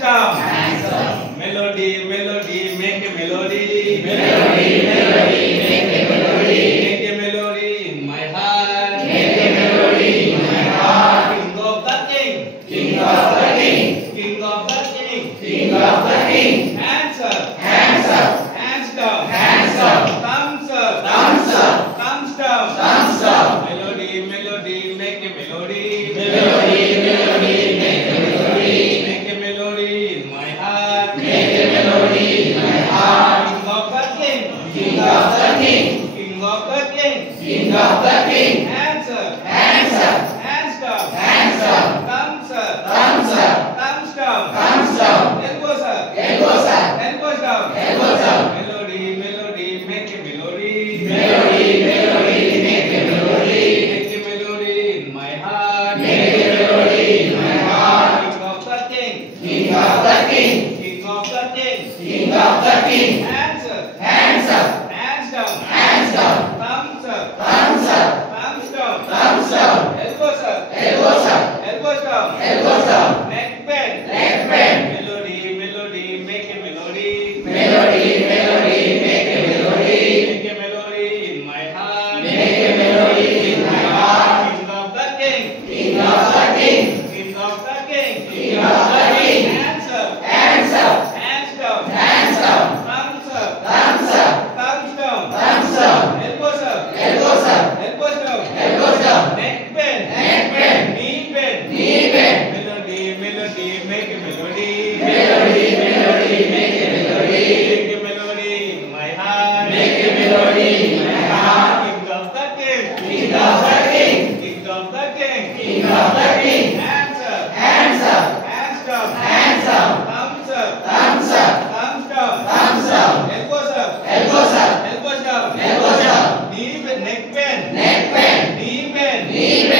down. Hands up. Melody, melody, make a melody. Melody, melody, make a melody. Make a melody in my heart. Make a melody in my heart. King of the king. King of the king. King of the king. King of the king. Hands up. Hands up. Hands down. Hands up. Thumbs up. Thumbs up. Thumbs down. Thumbs up. Melody, melody, make a melody. Melody, melody, make a melody. Make a melody in my heart. Make a melody in my heart. King of the king. King of the king. King of the king. King of the king. Hands up. Hands up. Hands down. Hands up. Thumbs up. Thumbs up. Thumbs down. Thumbs up. Elbows up. Elbows up. Elbows down. Elbows up. Melody, melody, make a melody. Melody, melody, make a melody. Make a melody in my heart. Make a melody in my heart. King of the king. King of the king. King of the king. King of the king. Hands up. Hands up. Hands down. Hands up. Thumbs up. Thumbs up. Thumbs down. Thumbs up. Elbows up. Elbows up. Elbows down. Elbows up. Neck bend. Neck bend. Melody, melody, make a melody. Melody, melody, make a melody. Make a melody in my heart. Make a melody in my heart. King of the king. King of the king. King of the king. King of the king. Hands up. Hands up. Hands down. Hands up. Thumbs up. Thumbs up. Thumbs down. Thumbs up. Elbows up. Elbows up. Elbows down. Elbows up. Neck bend. Neck bend. Knee bend. Knee bend. Melody, melody, make a melody. Melody, melody, make a melody. Make a melody in my heart. Make a melody in my heart. King of the king. King of the king. King of the king. King of the king. Hands up. Hands up. Hands down. Hands up. Thumbs up. Thumbs up. Thumbs down. Thumbs up. Elbows up. Elbows up. Elbows down. Elbows up. Knee bend. Neck bend. Neck bend. Knee bend. Knee bend.